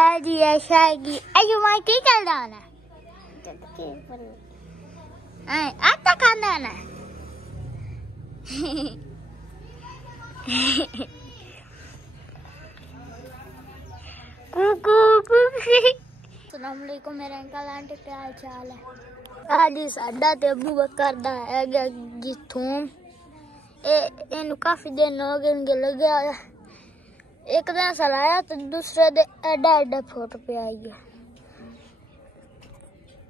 जी ऐशागी अयो मां की चलदा ना आता खाना ना अस्सलाम वालेकुम मेरे अंकल आंटी क्या हाल चाल है। आज साडा ते अबू बकर दा है जी थूम इनू काफी दिन हो गए लगे आया एक दिन सलाया तो दूसरे दे एडा एडा फुट पे आई गया।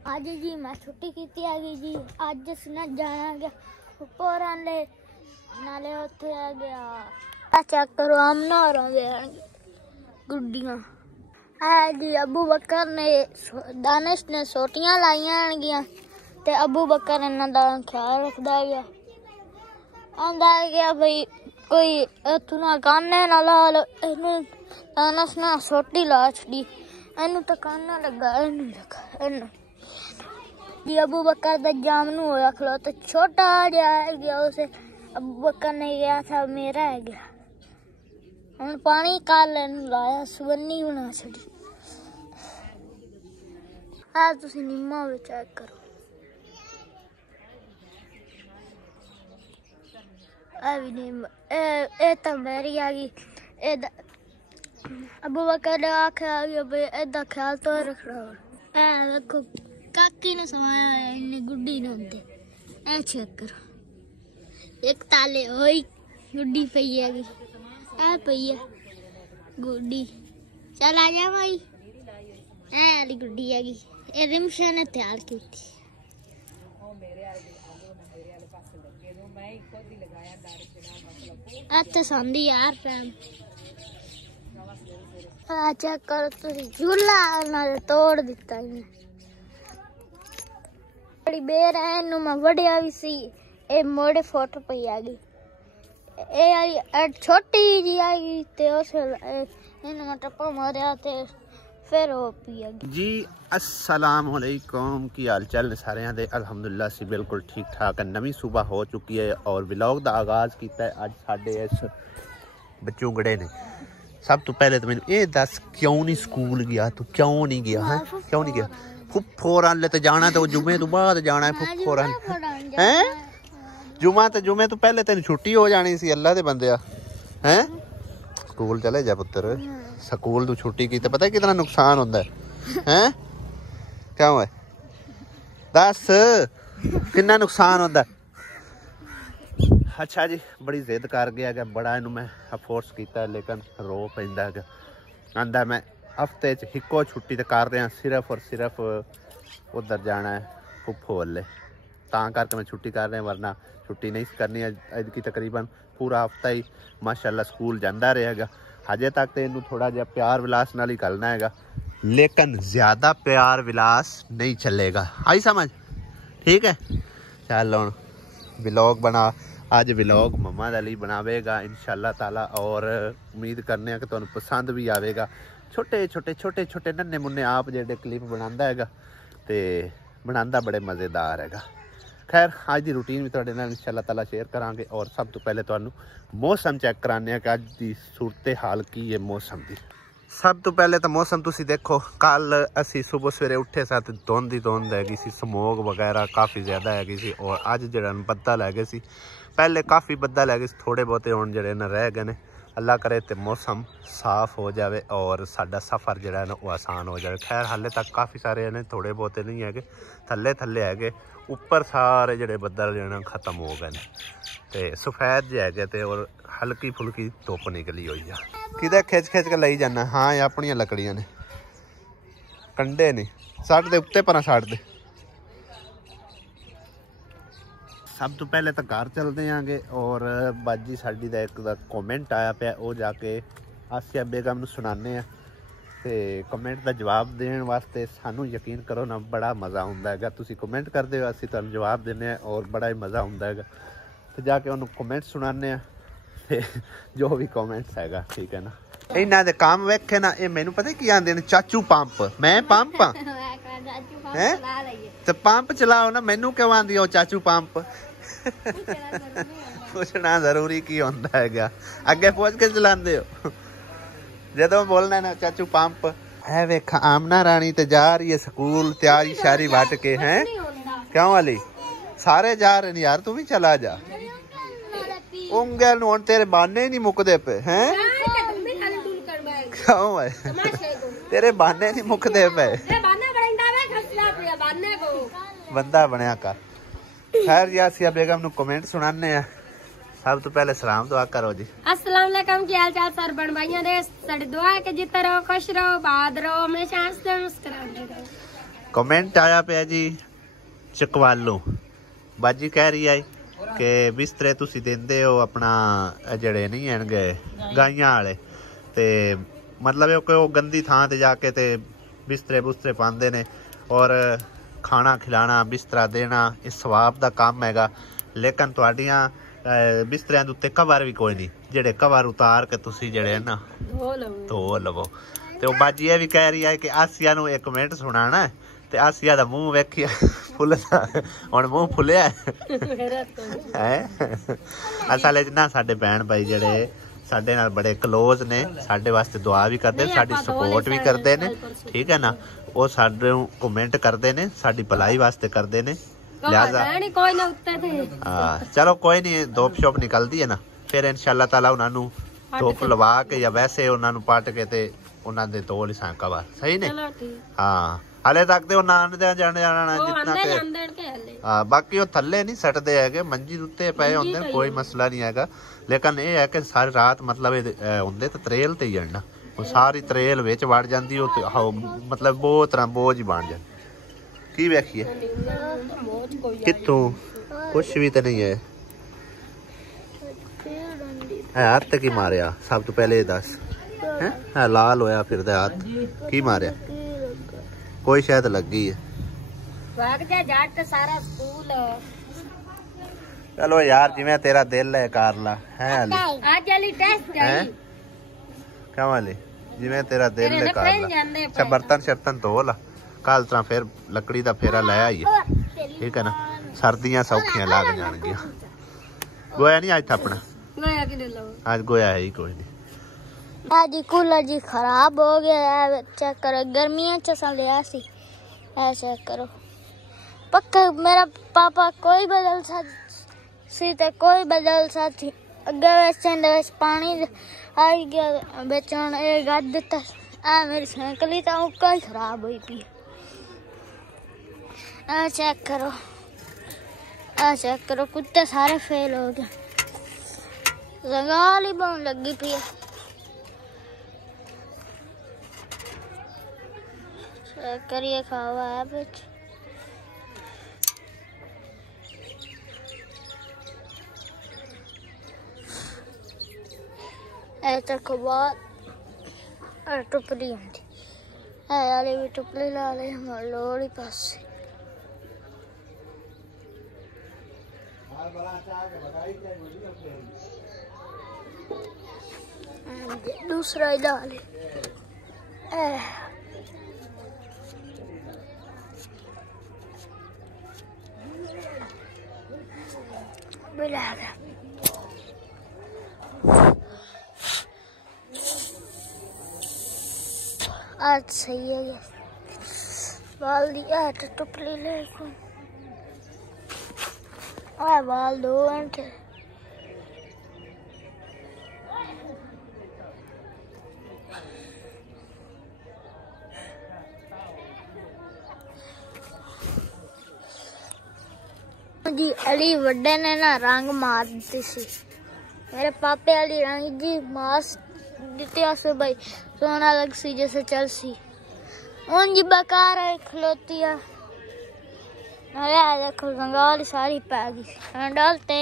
आज जी मैं छुट्टी की आ गई जी अज ना जाना गया ऊपर नाले उत्थे आ गया चेक करो आमना और गुड्डियां जी अबू बकर ने दानिश ने सोटियां लाइया ते अबू बकर इन्हां दा ख्याल रखदा गया आंदा गया भाई कोई इत्थों ना काने ना ला लो दानिश ना सोटी ला छड़ी इनू तो काना लगा इनू लगा इनू जी अबू बकर दा जामनू होया खलो तो छोटा जिहा गया उसे अबू बकर ने गया था मेरा है गया हम पानी काल लाया सवन्नी बना छड़ी आज तुसी निम्मा भी चेक करो अभी निम्मा ए तो मेरी आ गई अबू बकर ने आख्या भाई एदा ख्याल तो रखना देखो काकी ने समाया है इन्हें गुड्डी ने होंदे ए चेक करो एक ताले ओई गुड्डी पई है आ पई है गुड्डी चल आ जा भाई ए वाली गुड्डी है ये रिमशा ने तैयार की थी अच्छा संदी यार फ्रेंड चेक करो तुसी झूला ना तोड़ दिता इन्हें बड़ी बेर है इनू मैं वड़िया भी सी ए मोड़े फुट पई आ गई छोटी जी आई ते उस इन्हें टप्पा मारिया ते फिर वो पी गई जी। अस्सलाम वालेकुम की हाल चाल ने सारे दे अल्हम्दुलिल्लाह सी बिल्कुल ठीक ठाक है। नवी सुबह हो चुकी है और व्लॉग का आगाज़ किया है अज साडे इस बचूंगड़े ने। सब तो पहले तो मैंने ये दस क्यों नहीं स्कूल गया तू क्यों नहीं गया है क्यों नहीं गया फुफोरन ले तो जाना तो जुमे तो बाद जाना है फुफोरन हैं जुमा तो पहले तेन छुट्टी हो जानी सी अल्लाह दे बंदे हैं स्कूल चले जा पुत्र स्कूल तू छुट्टी की तो पता है कितना नुकसान होता है हैं क्यों है दस कितना नुकसान होता है। अच्छा जी बड़ी जिद कर गया कि बड़ा इनू मैं फोर्स किया लेकिन रो पैंदा है आंदा मैं हफ्ते च हिको छुट्टी तो कर रहा सिर्फ और सिर्फ उधर जाना है फुफो वाले तां करके मैं छुट्टी कर रहा वरना छुट्टी नहीं करनी अज की तकरीबन पूरा हफ्ता ही माशाल्लाह स्कूल जाता रहेगा। हजे तक तो इनू थोड़ा जिहा प्यार विलास नाल ही करना है लेकिन ज़्यादा प्यार विलास नहीं चलेगा आई समझ ठीक है। चल हुण व्लॉग बना अज व्लॉग मम्मा दे लई बनावेगा इंशाअल्लाह ताला और उम्मीद करने कि तुहानू पसंद भी आवेगा। छोटे छोटे छोटे छोटे नन्हे मुन्ने आप जेडे क्लिप बनांदा हैगा ते बनांदा बड़े मज़ेदार हैगा। खैर अज की रूटीन भी तुहाडे नाल इंशाअल्लाह ताला शेयर करांगे और सब तो पहले तुहानू मौसम चेक कराने कि अज की सूरत हाल की है मौसम की। सब तो पहले तो मौसम तुसी देखो कल असी सुबह सवेरे उठे सा तो धुंध ही धुंध हैगी सी स्मोक वगैरह काफ़ी ज़्यादा हैगी सी और अज जिहड़ा बद्दल हैगे सी पहले काफ़ी बद्दल हैगे सी थोड़े बहुते हुण जिहड़े न रह गए ने अल्लाह करे तो मौसम साफ हो जाए और साडा सफ़र जिहड़ा ना वो आसान हो जाए। खैर हाले तक काफ़ी सारे ने थोड़े बहुते नहीं है थल्ले थल्ले है उपर सारे जिहड़े बद्दल जिहड़े खत्म हो गए ते सफेद जे है और हल्की फुल्की धुप निकली हुई है किधर खिच खिच के लाई जाना। हाँ ये अपनियां लकड़ियां ने कंडे नहीं सट दे उत्ते पर सट दे। सब तो पहले तो घर चलते हैं और बाजी साड़ी का एक कॉमेंट आया पाया वो जाके आसिया बेगम नूं सुनाने हैं तो कमेंट का जवाब देने वास्ते सानू यकीन करो ना बड़ा मज़ा आता है। तुसी कमेंट करते हो असीं तुहानूं जवाब देने और बड़ा ही मज़ा आता है तो जाके उन्होंने कमेंट सुनाने जो भी कमेंट्स हैगा ठीक है ना। इन्हां दे काम वेखे ना ये मैनू पता की आंदे ने चाचू पंप मैं पंप है तो पंप चलाओ ना मैनू क्यों आंदी हो चाचू पंप पूछना जरूरी की होंदा है अगे पहुंच के चलाते हो जो बोलना ना चाचू पंप है वेखा आमना रानी ते जा रही है स्कूल तैयारी शारी वट के हैं क्यों वाली सारे जा रहे हैं यार तू भी चला जा उंगल हुन तेरे बहाने नहीं मुकदे पे हैं क्यों है तेरे बहाने नहीं मुकदे पे बंदा बनया कर खैर यासिया बेगम नु कमेंट सुनाने हैं सब तो पहले सलाम दुआ करो जी अस्सलाम वालेकुम की हाल चाल सर बन भाइयों दे साडी दुआ है कि जिते रहो खुश रहो बाद रहो हमेशा हंसते मुस्कुराते रहो। कमेंट आया पे जी चकवालो बाजी कह रही है कि बिस्तरे तुसी देंदे हो अपना जड़े नहीं हैनगे गाइयां वाले ते मतलब कि वो गंदी थां ते जाके ते बिस्तरे बुस्तरे पांदे ने और खाना खिलाना बिस्तरा देना इस सवाब दा काम हैगा लेकिन तुहाडियां बिस्तरियां दे उत्ते कवर भी कोई नहीं जेड़े कवर उतार के तुसी जेड़े ना धो लवो ते ओ बाजी ये भी कह रही है कि आसिया नु एक कमेंट सुनाना ते आसिया दा मुंह वेखिया फुलदा हुन मुंह फुलिया है असल च ना साडे बहन भाई जेड़े साडे नाल बड़े क्लोज ने साडे वास्ते दुआ भी करदे साडी सपोर्ट भी करदे ने ठीक है ना वो साडे कमेंट करदे ने साडी भलाई वास्ते करदे ने लिहाजा कोई ना उत्ते थे चलो कोई नहीं धोप शोप निकलती है ना फिर इंशाल्लाह ताला उन्होंने धोप लवा के या वैसे उन्होंने पट के ते उन्होंने तोल ही कवर सही ने हाँ हले तक तो उन्होंने जाना जितना के हाँ बाकी वो थले नहीं सटते है मंजी उत्ते पे होंगे कोई मसला नहीं है लेकिन ये है कि सारी रात मतलब होंगे तो त्रेल ते ही जाना वो सारी त्रेल विच वड़ जाती मतलब बहुत तरह बोझ ही बन जाती की वेखिए कितों कुछ भी तो नहीं है हाथ की मारिया सब तो पहले दस है लाल होया फिर हाथ की मारिया कोई शायद लगी है चलो यार जिवें तेरा दिल है कर ला है क्या वाली जिवें तेरा दिल है कर ला अच्छा बर्तन शर्तन धो ला कल तरह फिर लकड़ी का फेरा लै आइए ठीक है ना सर्दियां सौखियां लग जाएंगी गोया नहीं आज अपना आज गोया है ही कोई नहीं आज कूलर जी खराब हो गया है चेक करो गर्मियों च लिया सी चेक करो पक्का मेरा पापा कोई बदल सी ते कोई बदल सा थी अगे वेच पानी आई गया बेच हुन ये गद दिता आ मेरी साइकिल ही तो उका ही खराब हुई पी चेक करो कुत्ते सारे फेल हो गए जंगाल ही बहुत लगी पी है चेक करिए खावा है बिच ऐसा खबर टुपली होती है यार भी टुपली ला ले हमारे लोड़ी पास दूसरा डाल आज सही है बाल दिया है तो टुपली ले बाल 2 घंटे जी अली वड्डे ने ना रंग मार दी सी मेरे पापे वाली रंग जी मास दिते से भाई सोना लग सी जैसे चल सी उन जी बेकार है खलोती है अरे देखो जंगाल सारी पै गई डालते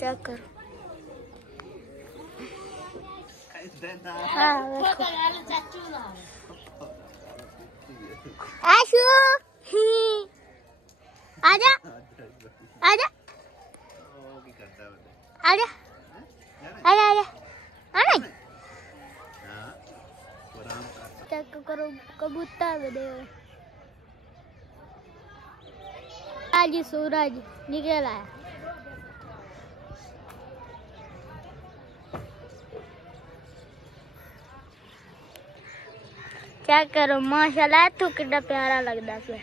चेक करो आशु आजा आजा आजा आजा आजा आना चेक करो कबूतर दे आज सूरज निकल आया चेक करो माशाल्लाह तू कितना प्यारा लगता फिर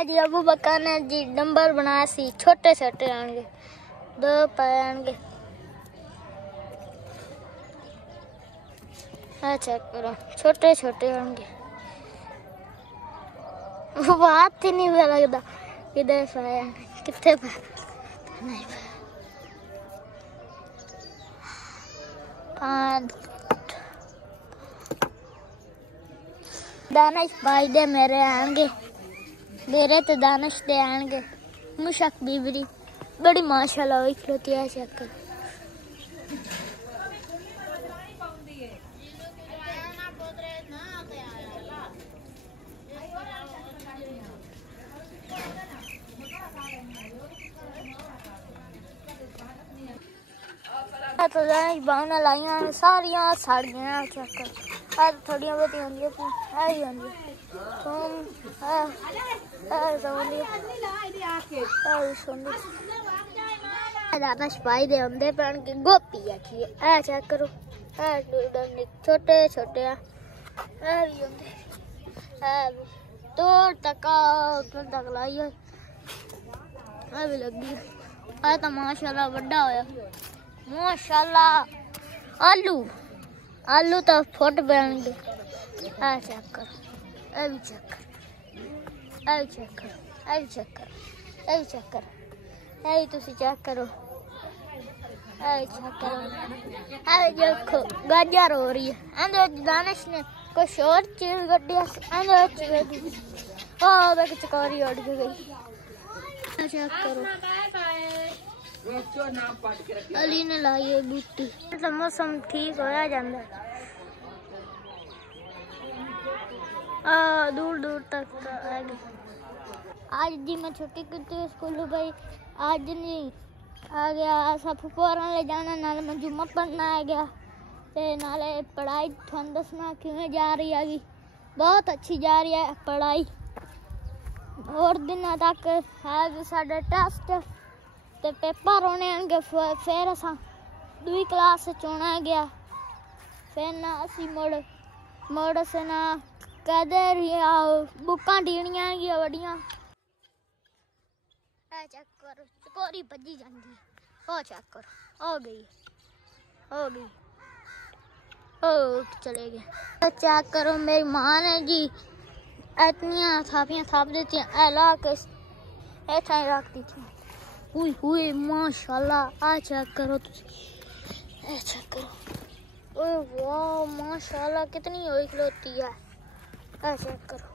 जी अबू बकर ने जी नंबर बनाया सी छोटे छोटे आएंगे 2 पाए आएंगे चेक करो छोटे छोटे आएंगे वो बात ही नहीं लगता किधर पाए कितने पाए नहीं पाए दानिश भाई दे मेरे आएंगे मेरे तो दानिश दे आएंगे मुशक बीबरी बड़ी माशाल्लाह हुई खलोती है चेक कर तो दानिश भावना लाइया सारिया सड़ गई चेक कर आज थोड़िया बहुत होंगी आई होंगी तुम दानिश भाई दे आंदे पैन के गोपी आखी है चेक करो छोटे छोटे तोड़ तक लाई भी लगी है तो माशाल्लाह बड़ा होया माशाल्लाह आलू आलू तो फुट पैणगे चेक कर चेक कर चेक कर चेक कर चेक कर तुसी चेक करो चेक करो देखो गाजर हो रही है दानिश ने कुछ और चीज गड्डिया चकोरी उड़ गई चेक करो अली ने लाई है बूटी मतलब मौसम ठीक होया जांदा दूर दूर तक आ गई आज जी मैं छुट्टी की स्कूल भाई आज नहीं आ गया सब फुफारा ले जाना नाल मैं जुम्मा पढ़ना आ गया ते नाले पढ़ाई थानू दसना किवें जा रही है बहुत अच्छी जा रही है पढ़ाई और दिनों तक है साडा टेस्ट ते पेपर होने आएंगे फिर असा 2 क्लास चोना गया फिर ना असी मुड़ से ना कहते बुक्कां ढीणियां गया वड्डियां चेक करो चकोरी भजी जाती ओ चेक करो हो गई ओ चले गए चेक करो मेरी मां ने जी इतनियां थापियां थाप देती ला के ऐसा ही रख दी थी हुई माशाल्लाह चेक करो चेक करो ओए वाह माशाल्लाह कितनी हुई खलोती है चेक करो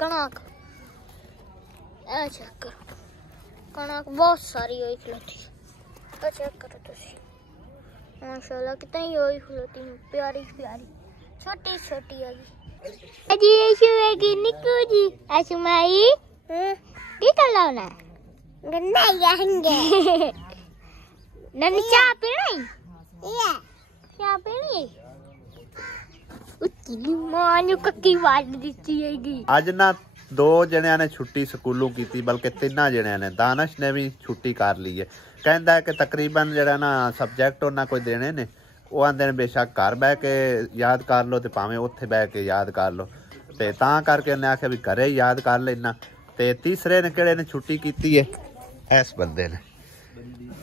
कणक चेक करो कणक बहुत सारी हुई खलोती चेक करो तुसी माशाल्लाह कितनी हुई खलोती प्यारी प्यारी छोटी छोटी है जी ऐसी है निकू जी ऐसी माई की कर लाना गन्ना जाएंगे नन्ही चाय पीनी चाय पीनी उत्ती मां नु कक्की वाट दित्ती हैगी आज ना 2 जणियां ने छुट्टी स्कूलों की बल्कि 3 जणियां ने दानिश ने भी छुट्टी कर ली है कहता है कि तकरीबन जरा ना सबजैक्ट उन्हें कोई देने ने वो आंदे ने बेशक घर बह के याद कर लो तो भावें उत्थे बह के याद कर लो तो तां करके उन्हें आख्या भी घरे याद कर लेना ते तीसरे ने किहड़े ने छुट्टी की है इस बंदे ने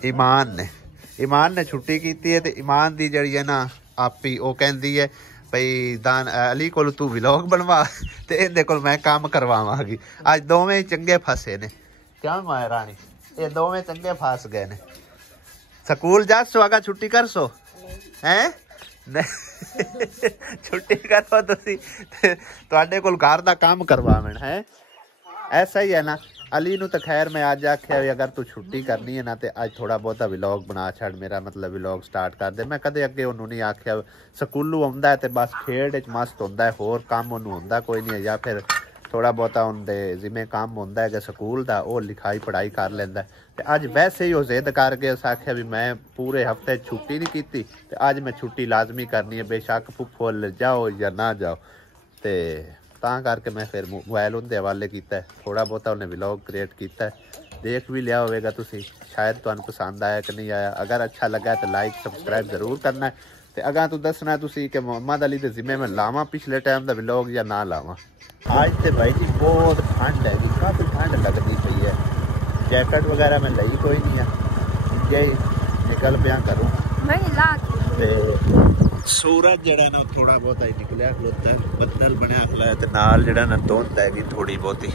ईमान ने छुट्टी की है तो ईमान दी जड़ी है ना आपी वो कहती है भाई दान अली को तू व्लॉग बनवा ते इहदे कोल मैं काम करवावांगी अज दोवें चंगे फसे ने क्या माया रानी ये दोवें चंगे फस गए ने स्कूल जा सो अगर छुट्टी कर सो हैं छुट्टी करो तुहाडे कोल घर दा काम करवावन है ऐसा ही है ना अली नू तो खैर मैं अज आख्या भी अगर तू छुट्टी करनी है ना तो अज थोड़ा बहुता व्लॉग बना छड़ मेरा मतलब व्लॉग स्टार्ट कर दे मैं कदे अगे उन्होंने नहीं आख्या स्कूलों आउंदा है तो बस खेड च मस्त होंदा है होर काम उन्होंने होंदा कोई नहीं है या फिर थोड़ा बहुता उनके जिम्मे काम होंदा है कि स्कूल का वो लिखाई पढ़ाई कर लेंदा है ते अज वैसे ही वो जिद करके उस आख्या भी मैं पूरे हफ्ते छुट्टी नहीं की ते अज मैं छुट्टी लाजमी करनी है बेशक फुफो जाओ या ना जाओ ते तां करके मैं फिर मोबाइल उनके हवाले किया थोड़ा बहुता उन्हें व्लॉग क्रिएट किया देख भी लिया होगा तुसी, शायद तुहानू पसंद आया कि नहीं आया। अगर अच्छा लगा तो लाइक सबसक्राइब जरूर करना है। तो अगर तू दसना तुसी कि मोहम्मद अली के जिम्मे में लावा पिछले टाइम का व्लॉग या ना लावा। आज तो भाई जी बहुत ठंड है जी, काफ़ी ठंड लगती पई है। जैकेट वगैरह मैं लई कोई नहीं है, जे निकल पिया करूँ। सूरज जड़ा ना थोड़ा बहुत ही निकलिया खलोता है, बदल बनया खलोया ते नाल जड़ा ना धुंध हैगी थोड़ी बहुती।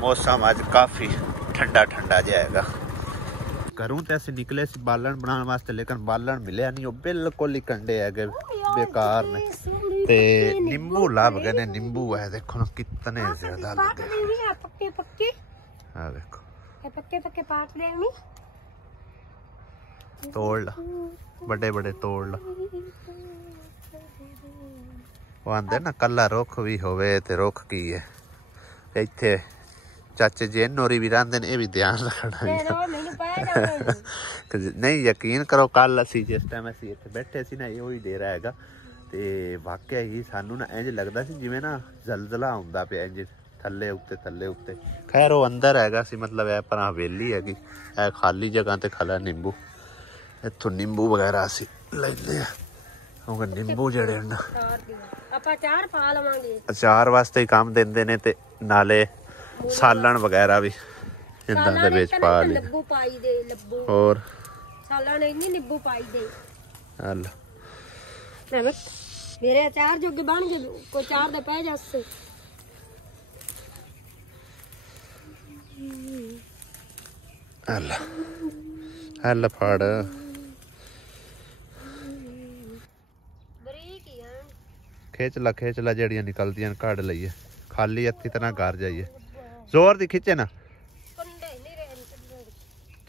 मौसम अज काफ़ी ठंडा ठंडा जाएगा। घरों तो असं निकले से बालन बनाने वास्ते, लेकिन बालन मिले नहीं, वो बिल्कुल ही कंडे है बेकार ने। ते नींबू लभ गए ने, नींबू है देखो ना कितने ज्यादा लगे। हाँ देखो तोड़ ला, बड़े बड़े तोड़ ला। वो आंदे ना कला रुख भी होवे ते रुख की है। इत्थे चाचे जिन होरी भी रहिंदे ने, ये भी ध्यान रखना। नहीं यकीन करो, कल असी जिस टाइम असी इत्थे बैठे सी ना, ये ही डेरा हैगा ते वाकई ही सानू ना इंज लगदा सी जिवें ना जलजला आउंदा पिया, इंज थल्ले उत्ते। खैर वो अंदर हैगा सी, मतलब ए पर हवेली हैगी, ए खाली जगह ते खला नींबू। इत्थों नींबू वगैरह असी लैंदे आ, क्योंकि नींबू जेहड़े ना ਆਪਾਂ ਚਾਰ ਪਾ ਲਵਾਂਗੇ, अचार वास्ते ही काम देंदे ने ते नाले सालन वगैरह भी इंदा दे विच पा ली। ਨਿੰਬੂ ਪਾਈ ਦੇ, ਨਿੰਬੂ और ਸਾਲਾਂ ਨੇ ਇੰਨੀ ਨਿੰਬੂ ਪਾਈ ਦੇ। हल ਮੈਂ ਮੇਰੇ ਅਚਾਰ ਜੋਗੇ ਬਣ ਗਏ, ਕੋਈ ਚਾਰ ਦੇ ਪੈ ਜਾਸੇ। हल हल फड़ ਬਰੀਕ ਹੀ ਆ। खिच ला जड़ियां निकलदियां कढ़ लईए, खाली हत्थी तना घर जाइए। जोर दी खिचे ना, ਕੰਡੇ ਨਹੀਂ ਰਹੇ।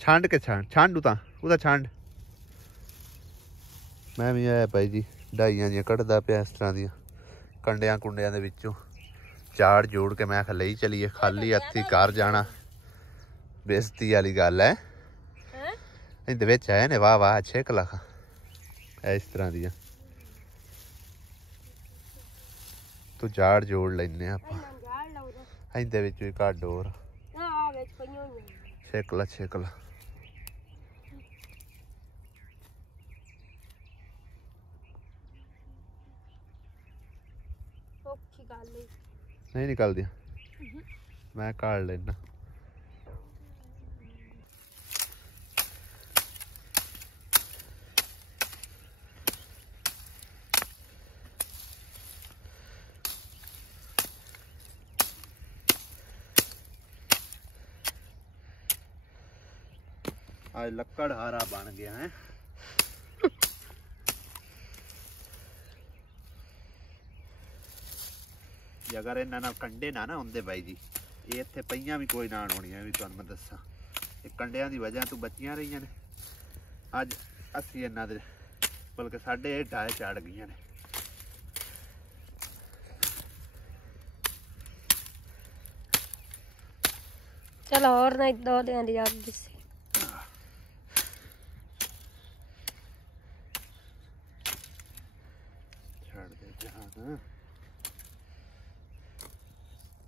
छांड के छांड उदा छांड। मैं भी आया भाई जी ढाइयां जी कढ़दा पिया इस तरह दियां कंडियां कुंडियां दे विचों झाड़ जोड़ के। मैं आखिया लेई चलीए, खाली हत्थी घर जाना बेइज्जती वाली गल है। इहदे विच है ने वाह वाह 6 लाख इस तरह दियां। तू झाड़ जोड़ लेने आपां, इहदे विचों ही कढ होर छिकला। नहीं निकल दिया, मैं काट लेना। आज लक्कड़ हारा बन गया है। अगर इन्होंने कंडे ना होंदे भाई जी, ये इत्थे पईयां भी कोई ना होनियां, भी तुहानू मैं दस्सां। ये कंडियां दी वजह तो बचियां रहियां ने। अज असी इन्हां दे बल्कि साडे ढाए चढ़ गईयां ने। चलो और नहीं दो दिन दी आग से छड़ दे जहां।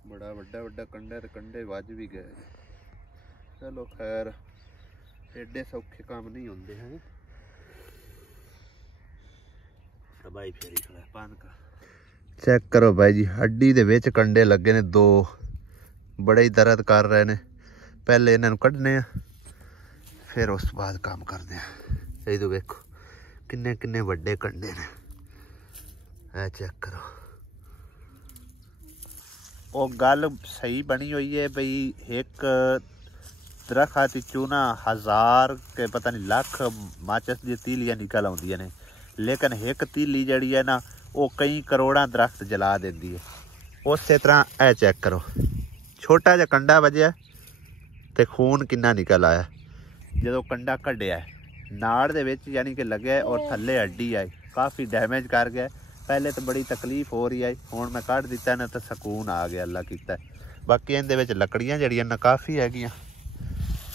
बड़ा वड्डा कंडा ते कंडे वज भी गए। चलो खैर एडे सौखे काम नहीं होंदे हैं। भाई फेरी खड़ा पान का चेक करो भाई जी, हड्डी दे विच कंडे लगे ने दो, बड़े ही दर्द कर रहे ने। पहले इन्हां नूं कढने आ, फिर उस बाद काम करदे आ। ये तो देखो किन्ने किन्ने वड्डे कंडे ने, ऐ चेक करो। वो गल सही बनी हुई है बई, एक दरखत चू ना 1000 के पता नहीं लाख माचिस दी तीलियां निकल आउंदियां ने, लेकिन एक तीली जड़ी है ना वो कई करोड़ा दरख्त जला देती है। उस तरह ए चेक करो, छोटा जा कंडा वजया ते खून किन्ना निकल आया। जो कंडा कढ़िया नाड़ दे विच यानी कि लगे और थल्ले हड्डी आई, काफ़ी डैमेज कर गया। पहले तो बड़ी तकलीफ हो रही है, हुण मैं कढ़ दिता ना तो सकून आ गया, अल्लाह कीता। बाकी इहदे विच लकड़ियां जड़ियां ना काफ़ी हैगियां,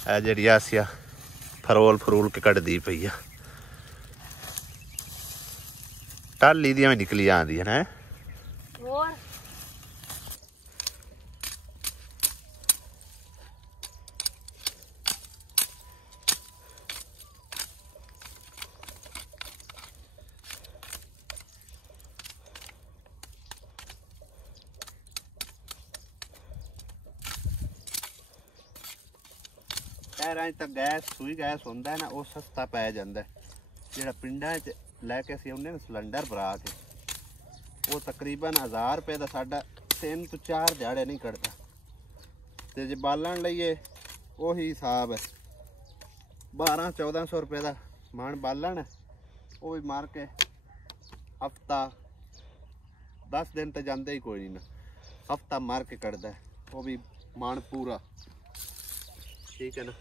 ए जिहड़ी आसिया फरोल के कढ़दी पई आ। टाली दियां भी निकली आंदियां ने। ਸ਼ਹਿਰਾਂ 'ਚ ਤਾਂ ਗੈਸ ਸੂਈ ਗੈਸ ਹੁੰਦਾ ਨਾ ਉਹ ਸਸਤਾ ਪੈ ਜਾਂਦਾ। ਜਿਹੜਾ ਪਿੰਡਾਂ 'ਚ ਲੈ ਕੇ ਅਸੀਂ ਆਉਂਦੇ ਨਾ ਸਿਲੰਡਰ ਭਰਾ ਕੇ, ਉਹ ਤਕਰੀਬਨ 1000 ਰੁਪਏ ਦਾ ਸਾਡਾ 3 ਤੋਂ 4 ਦਿਹਾੜੇ ਨਹੀਂ ਕੱਢਦਾ। ਤੇ ਜੇ ਬਾਲਣ ਲਈਏ ਉਹੀ ਹਿਸਾਬ ਹੈ, 1200-1400 ਰੁਪਏ ਦਾ ਮਾਣ ਬਾਲਣ ਹੈ, ਉਹ ਵੀ ਮਾਰ ਕੇ ਹਫਤਾ 10 ਦਿਨ ਤਾਂ ਜਾਂਦੇ ਹੀ ਕੋਈ ਨਹੀਂ ਨਾ, ਹਫਤਾ ਮਾਰ ਕੇ ਕੱਢਦਾ ਉਹ ਵੀ ਮਾਣ ਪੂਰਾ। ਠੀਕ ਹੈ ਨਾ,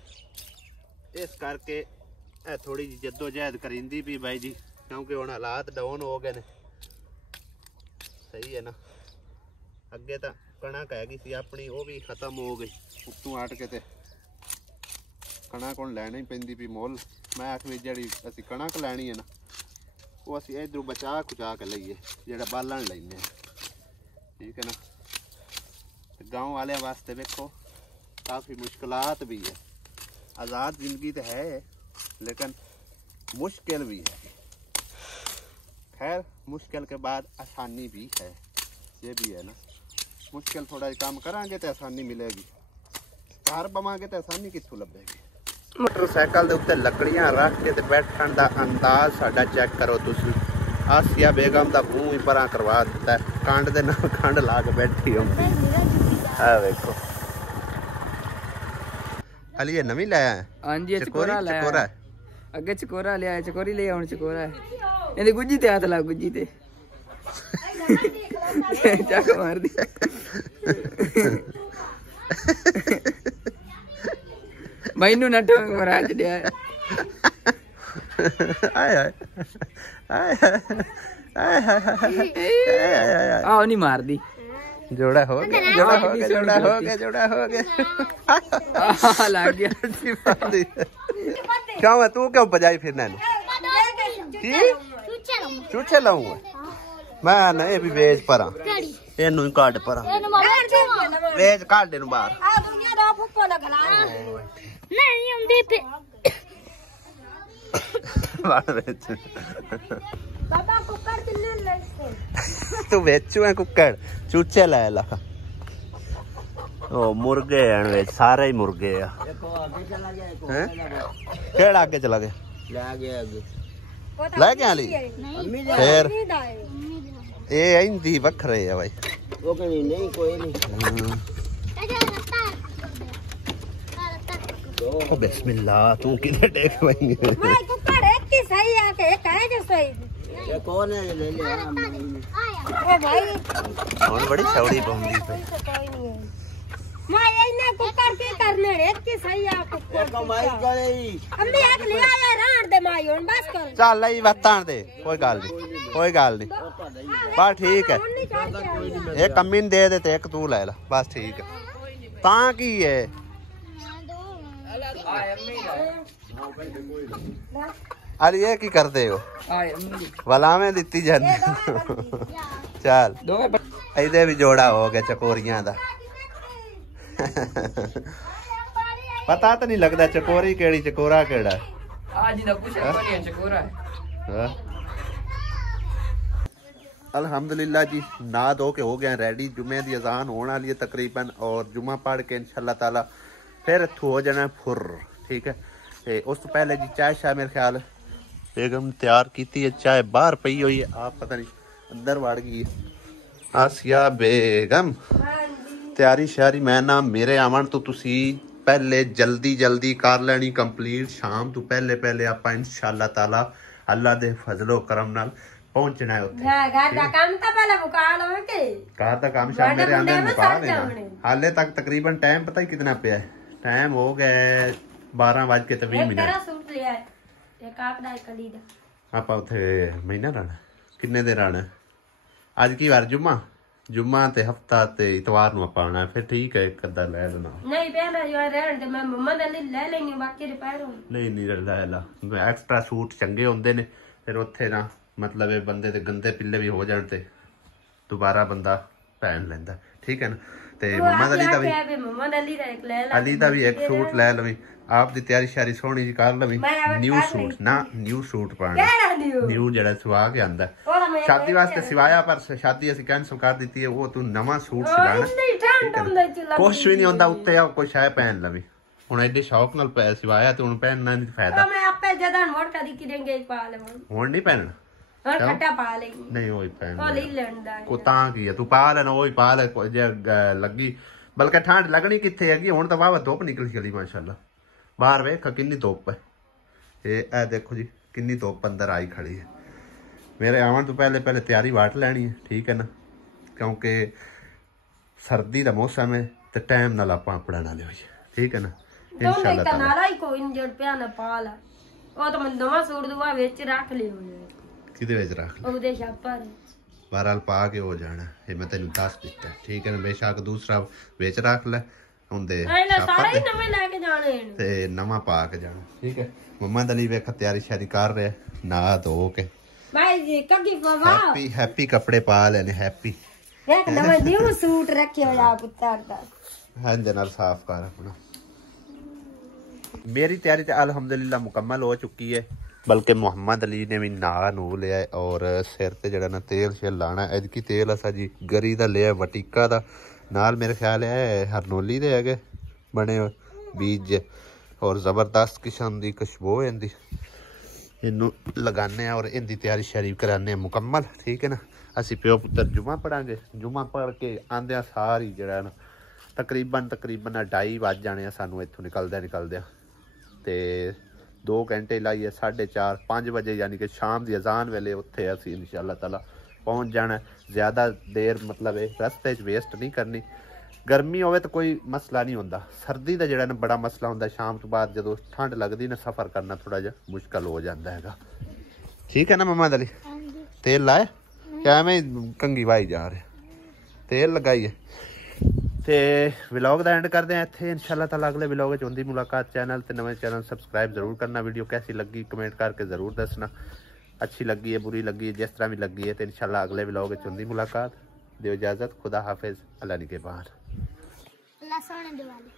ਇਸ ਕਰਕੇ ਇਹ ਥੋੜੀ ਜਿਹੀ ਜੱਦੋ-ਜਹਿਦ ਕਰਿੰਦੀ ਵੀ ਬਾਈ ਜੀ, ਕਿਉਂਕਿ ਹੁਣ ਹਾਲਾਤ ਡਾਊਨ ਹੋ ਗਏ ਨੇ। ਸਹੀ ਹੈ ਨਾ, ਅੱਗੇ ਤਾਂ ਕਣਕ ਹੈਗੀ ਸੀ ਆਪਣੀ, ਉਹ ਵੀ ਖਤਮ ਹੋ ਗਈ। ਉੱਤੋਂ ਆਟ ਕੇ ਤੇ ਕਣਕ ਕੋਲ ਲੈਣੀ ਪੈਂਦੀ ਵੀ ਮੁੱਲ। ਮੈਂ ਆਖ ਵੀ ਜਿਹੜੀ ਅਸੀਂ ਕਣਕ ਲੈਣੀ ਹੈ ਨਾ, ਉਹ ਅਸੀਂ ਇਧਰੋਂ ਬਚਾ ਖੁਚਾ ਕੇ ਲਈਏ, ਜਿਹੜਾ ਬਾਲਣ ਲੈਂਦੇ ਹਾਂ। ਠੀਕ ਹੈ ਨਾ, ਤੇ ਗਾँव ਵਾਲਿਆਂ ਵਾਸਤੇ ਵੇਖੋ काफ़ी मुश्किलात भी है। आज़ाद ज़िंदगी तो है लेकिन मुश्किल भी है। खैर मुश्किल के बाद आसानी भी है, ये भी है ना। मुश्किल थोड़ा काम करांगे तो आसानी मिलेगी, घर बवांगे तो आसानी कित्थों लभेगी। मोटरसाइकिल के उत्ते लकड़ियां रख के ते बैठण दा अंदाज साडा चेक करो तुसीं। आसिया बेगम दा मूंह ही परां करवा दिता है, कंड दे नाल कंड ला के बैठी होंदी। आ वेखो अली ये नवी लाया है। हां जी चकोरा लाया, चकोरा अगे चकोरा लिया है, चकोरी ले हुन चकोरा है। ਇਹਦੀ ਗੁੱਜੀ ਤੇ ਹੱਥ ਲਾ, ਗੁੱਜੀ ਤੇ ਚੱਕ ਮਾਰ ਦੀ। ਮੈਨੂੰ ਨਾ ਠੋਕ ਮਰਾ ਛੜਿਆ। ਆਏ ਆਏ ਆਏ ਆਹ ਨਹੀਂ ਮਾਰਦੀ। जोड़ा हो गया, जोड़ा हो गया, जोड़ा हो गया, जोड़ा हो गया। लग गया। क्यों है तू क्यों बजाई फिरना? चूचे लाऊंगा मैं ना, ये भी वेज परा एनू ही काट परा, वेज काट दे बाहर। नहीं आंदी पे बाबा कुकर किन्ने ले तू बेचू है कुकर चूचे लै ला। ओ मुर्गे हैं वे, सारे ही मुर्गे आ। केड़ा आगे चला गया? ले गया ली फिर ये इंदी वखरे है भाई। वो कहीं नहीं कोई नहीं। ओ बिस्मिल्लाह तू किधर देख भाई? मैं कुकर एक की सही है के एक है जो सही। ये कौन है? ले ले ओ भाई कौन बड़ी चौड़ी बंदी पे। मैं इने कुकर के करने एक की सही है कुकर कमाई गई। अम्मी एक ले आया राण दे माई हुन बस कर। चल लई वतान दे, कोई गल नहीं, कोई गल नहीं, बस ठीक है। एक कमीन दे दे ते एक तू ले ला, बस ठीक है। ता की है अरे ये की करते हो? वलावें दिती जाती। चल इधे भी जोड़ा हो गया चकोरियां दा। पता तो नहीं लगता चकोरी केड़ी चकोरा केड़ा। अल्हम्दुलिल्लाह जी, नहा धो के हो गए रेडी। जुमे की अजान होने वाली है तकरीबन, और जुमा पढ़ के इंशाल्लाह ताला फिर इत्थों हो जाना फुर। ठीक है, ते उस तो पहले जी चाय शाय मेरे ख्याल बेगम तैयार की है। चाय बाहर पई हुई है, आप पता नहीं अंदर वड़ गई है। आसिया बेगम तैयारी श्यारी मैं ना मेरे आवन तो तुसी पहले जल्दी जल्दी कर लेनी कंप्लीट। शाम तो पहले पहले आप इंशाल्लाह ताला अल्लाह दे फजलो करम नाल पहुंचना है उत्थे। घर दा काम तो पहले मुका लो के घर दा काम शाम मेरे आंदे मुका देना। हाले तक तकरीबन टाइम पता ही कितना पे है? टाइम हो गया 12:20 सूट लिया एक आप दा कली दा। आप उत्थे महीना रहना किन्ने दिन रहना? आज की वार जुम्मा जुम्मा ते हफ्ता ते इतवार नु आप आना है। फिर ठीक है, एक अद्धा ले लेना। नहीं पहले जो रहन दे मैं मम्मा दे ले लेनी, बाकी रिपेयर हो नहीं नहीं ले ला। एक्स्ट्रा सूट चंगे होंदे ने, फिर उत्थे ना मतलब ये बंदे ते गंदे पिल्ले भी हो जाण ते दोबारा बंदा पहन लेंदा। ठीक है ना, ते मम्मा दा भी मम्मा दा ली एक ले ला, अली दा भी एक सूट ले लवी। आप दी तैयारी शारी सोहनी जी कर लवी। न्यू सूट ना, न्यू सूट पाना, न्यू जड़ा सुआ के आंदा शादी वास्ते सिवाया, पर शादी असी कैंसल कर दी है। वो तू नवा सूट सिलाना, कुछ भी नहीं होंदा उत्ते कोई शाय पहन लवी। ਹੁਣ ਐਡੀ ਸ਼ੌਕ ਨਾਲ ਪੈ ਸਿਵਾਇਆ ਤੇ ਹੁਣ ਪਹਿਨਣਾ ਨਹੀਂ ਫਾਇਦਾ। ਮੈਂ ਆਪੇ ਜਦੋਂ ਮੋੜ ਕਦੀ ਕਿਰੇਂਗੇ ਪਾ ਲਵਾਂ। ਹੁਣ ਨਹੀਂ ਪਹਿਨਣਾ। ਹੁਣ ਖੱਟਾ ਪਾ ਲਈ ਨਹੀਂ ਉਹੀ ਪਹਿਨ ਉਹ ਲਈ ਲੈਂਦਾ ਕੋ ਤਾਂ ਕੀ ਆ ਤੂੰ ਪਾ ਲੈਣਾ ਉਹੀ ਪਾ ਲੈ ਜੇ ਲੱਗੀ ਬਲਕਿ ਠੰਡ ਲੱਗਣੀ ਕਿੱਥੇ ਹੈਗੀ ਹੁਣ ਤਾਂ ਵਾਵਾ ਧੁੱਪ ਨਿਕਲ ਚਲੀ ਮਾਸ਼ਾਅੱਲਾ ਬਾਹਰ ਵੇਖ ਕਿੰਨੀ ਧੁੱਪ ਹੈ ਇਹ ਦੇਖੋ ਜੀ ਕਿੰਨੀ ਧੁੱਪ ਅੰਦਰ ਆਈ ਖੜੀ ਹੈ ਮੇਰੇ ਆਉਣ ਤੋਂ ਪਹਿਲੇ ਤਿਆਰੀ ਵਾਟ ਲੈਣੀ ਹੈ ਠੀਕ ਹੈ ਨਾ ਕਿਉਂਕਿ ਸਰਦੀ ਦਾ ਮੌਸਮ ਹੈ ਤੇ ਟਾਈਮ ਨਾਲ ਆਪਾਂ ਆਪਣਾ ਨਾ ਲਿਓ ਠੀਕ ਹੈ ਨਾ ਇੰਸ਼ਾਅੱਲਾ ਤਾਂ ਨਾਲਾ ਹੀ ਕੋਈ ਨਹੀਂ ਜੜ ਪਿਆ ਨਾ ਪਾ ਲਾ ਉਹ ਤਾਂ ਮੈਂ ਨਵਾਂ ਸੂਟ ਦਵਾ ਵਿੱਚ ਰੱਖ ਲਿਓ ਕਿਹਦੇ ਵਿੱਚ ਰੱਖ ਲਿਓ ਉਹਦੇ ਛਾਪਾ ਬਹਰਾਲ ਪਾ ਕੇ ਹੋ ਜਾਣਾ ਇਹ ਮੈਂ ਤੈਨੂੰ ਦੱਸ ਦਿੱਤਾ ਠੀਕ ਹੈ ਨਾ ਬੇਸ਼ੱਕ ਦੂਸਰਾ ਵਿੱਚ ਰੱਖ ਲੈ ਹੁੰਦੇ ਸਾਰੇ ਨਵੇਂ ਲੈ ਕੇ ਜਾਣੇ ਤੇ ਨਵਾਂ ਪਾ ਕੇ ਜਾਣਾ ਠੀਕ ਹੈ ਮੰਮਾ ਦਾ ਲਈ ਵੇਖ ਤਿਆਰੀ ਸ਼ਾਰੀ ਕਰ ਰਿਹਾ ਨਾ ਧੋ ਕੇ ਭਾਈ ਜੀ ਕੱਗੀ ਬਾਬਾ ਹੈਪੀ ਕੱਪੜੇ ਪਾ ਲੈਣੇ ਹੈਪੀ ਇੱਕ ਨਵਾਂ ਨਿਊ ਸੂਟ ਰੱਖਿਆ ਹੋਇਆ ਪੁੱਤਰ ਦਾ ਇਹਦੇ ਨਾਲ ਸਾਫ਼ ਕਰ ਆਪਣਾ मेरी तैयारी तो अल्हम्दुलिल्लाह मुकम्मल हो चुकी है बल्कि मोहम्मद अली ने भी नहा नू लिया और सिर ते जड़ा ना तेल शेल लाना एदकी तेल असा जी गरी दा लिया वटीका दा नाल मेरे ख्याल है हरनोली दे है बने बीज और ज़बरदस्त किस्म की खुशबू है इनकी इनू लगाने और इनकी तैयारी शैरी कराने मुकम्मल ठीक है ना असी प्यो पुत्र जुमा पढ़ांगे जुमा पढ़ के आंदे सारी जड़ा ना तकरीबन 2:30 वज जाने सानू इत्थों निकलदे ते 2 घंटे लाइए 4:30 5 बजे यानी कि शाम की अजान वेले उत्थे असी इंशाअल्लाह ताला पहुँच जाना ज़्यादा देर मतलब रस्ते वेस्ट नहीं करनी गर्मी होवे तो कोई मसला नहीं होंदा सर्दी का जिहड़ा ना बड़ा मसला होंदा शाम तो बाद जो ठंड लगती ना सफ़र करना थोड़ा जिहा मुश्किल हो जाता है ठीक है ना मोहम्मद अली तेल लाए क्या मैं कंघी वाई जा रहे तेल लगाइए ਤੇ ਵਲੌਗ ਦਾ ਐਂਡ ਕਰਦੇ ਆ ਇੱਥੇ ਇਨਸ਼ਾਅੱਲਾ ਤਾਲਾ ਅਗਲੇ ਵਲੌਗ ਵਿੱਚ ਹੁੰਦੀ ਮੁਲਾਕਾਤ ਚੈਨਲ ਤੇ ਨਵੇਂ ਚੈਨਲ ਸਬਸਕ੍ਰਾਈਬ ਜ਼ਰੂਰ ਕਰਨਾ ਵੀਡੀਓ कैसी लगी कमेंट करके ज़रूर दसना अच्छी लगी है बुरी लगी है जिस तरह भी लगी है तो इनशाअल्लाह अगले वलॉग ਵਿੱਚ ਹੁੰਦੀ मुलाकात दियो इजाज़त खुदा हाफिज़ अल्लाह निगहबान अल्लाह सोने दिवाली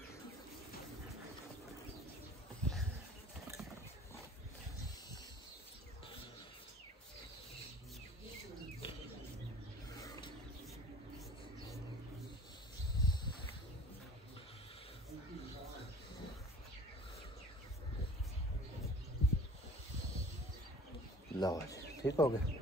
लो ठीक हो गया।